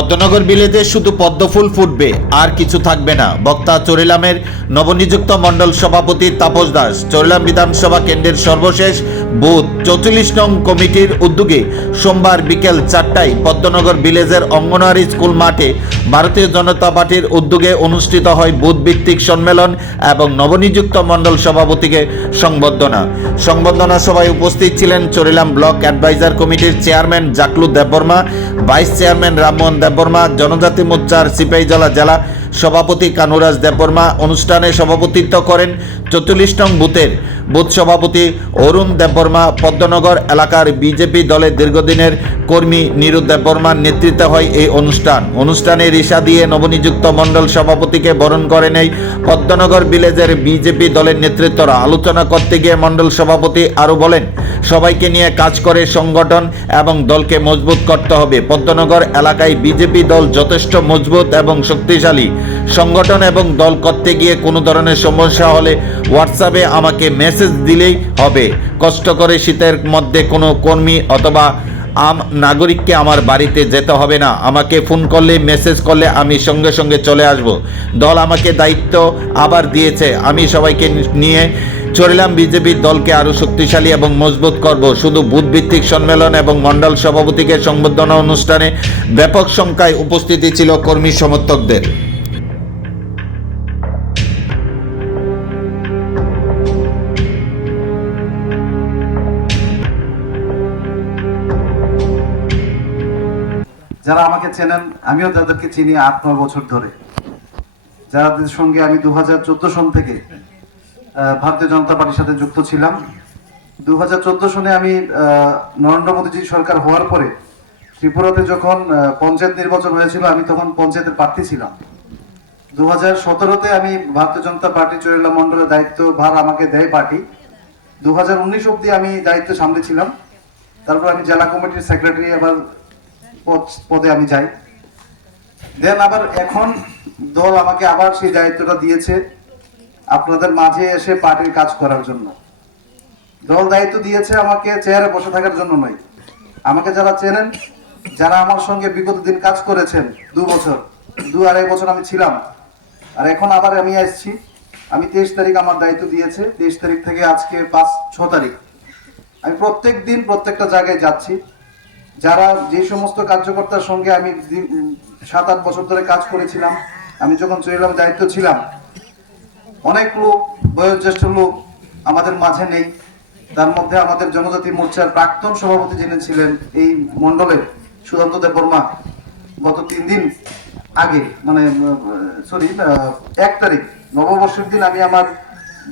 পদ্মনগর বিলেতে শুধু পদ্মফুল ফুটবে, আর কিছু থাকবে না। বক্তা চরিলামের নবনিযুক্ত মণ্ডল সভাপতি তাপস দাস, চরিলাম বিধানসভা কেন্দ্রের সর্বশেষ বুথ চৌচল্লিশ নং কমিটির উদ্যোগে সোমবার বিকেল চারটায় পদ্মনগর ভিলেজের অঙ্গনওয়াড়ি স্কুল মাঠে ভারতীয় জনতা পার্টির উদ্যোগে অনুষ্ঠিত হয় বুথ ভিত্তিক সম্মেলন এবং নবনিযুক্ত মণ্ডল সভাপতিকে সংবর্ধনা। সংবর্ধনা সভায় উপস্থিত ছিলেন চরিলাম ব্লক অ্যাডভাইজার কমিটির chairman Jaklu Debbarma, vice chairman Rammohan Debbarma, জনজাতি মোর্চার সিপাহীজলা জেলা সভাপতি কানুরাজ দেববর্মা অনুষ্ঠানে সভাপতিত্ব করেন চৌচল্লিশ নং বুথের বুথ সভাপতি অরুণ দেববর্মা, পদ্মনগর এলাকার বিজেপি দলের দীর্ঘদিনের কর্মী নিরু বর্মার নেতৃত্বে হয় এই অনুষ্ঠান। অনুষ্ঠানে রিসা দিয়ে নবনিযুক্ত মণ্ডল সভাপতিকে বরণ করেন এই পদ্মনগর ভিলেজের বিজেপি দলের নেতৃত্বরা। আলোচনা করতে গিয়ে মণ্ডল সভাপতি আরও বলেন, সবাইকে নিয়ে কাজ করে সংগঠন এবং দলকে মজবুত করতে হবে। পদ্মনগর এলাকায় বিজেপি দল যথেষ্ট মজবুত এবং শক্তিশালী। সংগঠন এবং দল করতে গিয়ে কোনো ধরনের সমস্যা হলে হোয়াটসঅ্যাপে আমাকে মেসেজ দিলেই হবে। কষ্ট করে শীতের মধ্যে কোনো কর্মী অথবা আম নাগরিককে আমার বাড়িতে যেতে হবে না। আমাকে ফোন করলে, মেসেজ করলে আমি সঙ্গে সঙ্গে চলে আসব। দল আমাকে দায়িত্ব আবার দিয়েছে। আমি সবাইকে নিয়ে চলিলাম বিজেপির দলকে আরও শক্তিশালী এবং মজবুত করব। শুধু বুথভিত্তিক সম্মেলন এবং মণ্ডল সভাপতিকে সংবর্ধনা অনুষ্ঠানে ব্যাপক সংখ্যায় উপস্থিতি ছিল কর্মী সমর্থকদের। যারা আমাকে চেনেন, আমিও তাদেরকে চিনি আট, নয় বছর ধরে। যাদের সঙ্গে আমি দু হাজার চোদ্দ সন থেকে ভারতীয় জনতা পার্টির সাথে যুক্ত ছিলাম। দু হাজার চোদ্দ সনে আমি নরেন্দ্র মোদীজি সরকার হওয়ার পরে, ত্রিপুরাতে যখন পঞ্চায়েত নির্বাচন হয়েছিল, আমি তখন পঞ্চায়েতের প্রার্থী ছিলাম। দু হাজার সতেরোতে আমি ভারতীয় জনতা পার্টি চরিলা মন্ডলের দায়িত্ব ভার আমাকে দেয় পার্টি। দু হাজার উনিশ অব্দি আমি দায়িত্ব সামলেছিলাম তারপর আমি জেলা কমিটির সেক্রেটারি, আবার পদ- আমি যাই। দেন আবার এখন দল আমাকে আবার সেই দায়িত্বটা দিয়েছে আপনাদের মাঝে এসে পার্টির কাজ করার জন্য। দল দায়িত্ব দিয়েছে আমাকে চেয়ারে বসে থাকার জন্য নয়। আমাকে যারা চেনেন, যারা আমার সঙ্গে বিগত দিন কাজ করেছেন, দু বছর, দু আড়াই বছর আমি ছিলাম। আর এখন আবার আমি আসছি। আমি তেইশ তারিখ আমার দায়িত্ব দিয়েছে। তেইশ তারিখ থেকে আজকে পাঁচ, ছ তারিখ। আমি প্রত্যেক দিন প্রত্যেকটা জায়গায় যাচ্ছি। যারা যে সমস্ত কার্যকর্তার সঙ্গে আমি সাত আট বছর ধরে কাজ করেছিলাম, আমি যখন চলিলাম দায়িত্ব ছিলাম, অনেক লোক, বয়োজ্যেষ্ঠ লোক আমাদের মাঝে নেই। তার মধ্যে আমাদের জনজাতি মোর্চার প্রাক্তন সভাপতি যিনি ছিলেন এই মন্ডলের সুদন্ত দেব বর্মা গত তিন দিন আগে মানে সরি এক তারিখ, নববর্ষের দিন আমি আমার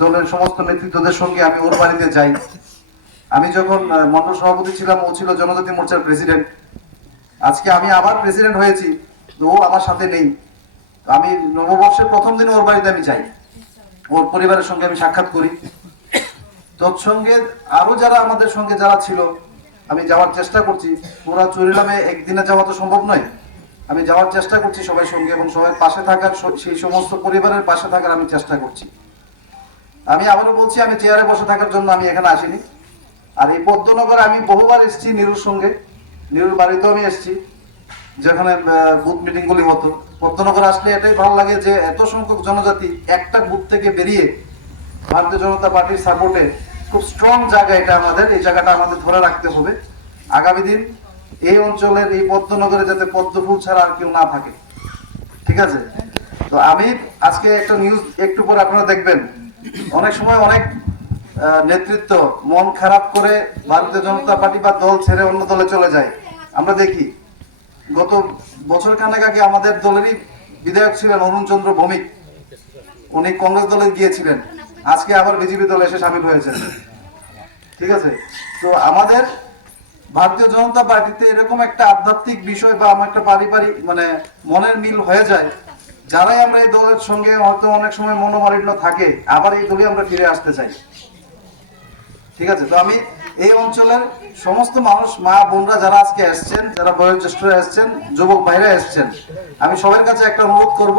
দলের সমস্ত নেতৃত্বদের সঙ্গে আমি ওর বাড়িতে যাই। আমি যখন মন্ডল সভাপতি ছিলাম, ও ছিল জনজাতি মোর্চার প্রেসিডেন্ট। আজকে আমি আবার প্রেসিডেন্ট হয়েছি, তো ও আমার সাথে নেই। আমি নববর্ষের প্রথম দিনে ওর বাড়িতে আমি যাই। ওর পরিবারের সঙ্গে আমি সাক্ষাৎ করি। তৎসঙ্গে আরও যারা আমাদের সঙ্গে যারা ছিল, আমি যাওয়ার চেষ্টা করছি। পুরা চুরিলামে একদিনে যাওয়া তো সম্ভব নয়। আমি যাওয়ার চেষ্টা করছি সবাই সঙ্গে এবং সবাই পাশে থাকার সেই সমস্ত পরিবারের পাশে থাকার আমি চেষ্টা করছি। আমি আবারও বলছি, আমি চেয়ারে বসে থাকার জন্য আমি এখানে আসিনি। আর এই পদ্মনগর আমি বহুবার এসেছি নিরুর সঙ্গে। নিরুর বাড়িতেও আমি এসেছি। যেখানে বুথ মিটিং গুলি হতো। পদ্মনগর আসলে এটাই ভালো লাগে যে এত সংখ্যক জনজাতি একটা বুথ থেকে বেরিয়ে ভারতীয় জনতা পার্টির সাপোর্টে খুব স্ট্রং জায়গা এটা আমাদের। এই জায়গাটা আমাদের ধরে রাখতে হবে। আগামী দিন এই অঞ্চলের, এই পদ্মনগরে যাতে পদ্ম ফুল ছাড়া আর কেউ না থাকে। ঠিক আছে? তো আমি আজকে একটা নিউজ একটু পরে আপনারা দেখবেন। অনেক সময় অনেক নেতৃত্ব মন খারাপ করে ভারতীয় জনতা পার্টি বা দল ছেড়ে অন্য দলে চলে যায়। আমরা দেখি, গত বছর খানেক আগে আমাদের দলেরই বিধায়ক ছিলেন অরুণ চন্দ্র ভৌমিক। উনি কংগ্রেস দলে গিয়েছিলেন। আজকে আবার বিজেপি দলে এসে সামিল হয়েছেন। ঠিক আছে? তো আমাদের ভারতীয় জনতা পার্টিতে এরকম একটা আধ্যাত্মিক বিষয় বা আমার একটা পারিবারিক মানে মনের মিল হয়ে যায়, যারাই আমরা এই দলের সঙ্গে হয়তো অনেক সময় মনোমালিন্য থাকে, আবার এই দলে আমরা ফিরে আসতে চাই। ঠিক আছে? তো আমি এই অঞ্চলের সমস্ত মানুষ, মা, বোনরা যারা আজকে এসছেন, যারা বয়োজ্যেষ্ঠরা এসছেন, যুবক ভাইরা এসছেন, আমি সবার কাছে একটা অনুরোধ করব।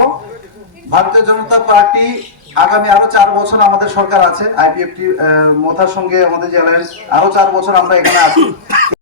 ভারতীয় জনতা পার্টি আগামী আরও চার বছর আমাদের সরকার আছে। আইপিএফটি মথার সঙ্গে আমাদের যে অ্যালায়েন্স আরও চার বছর আমরা এখানে আছি।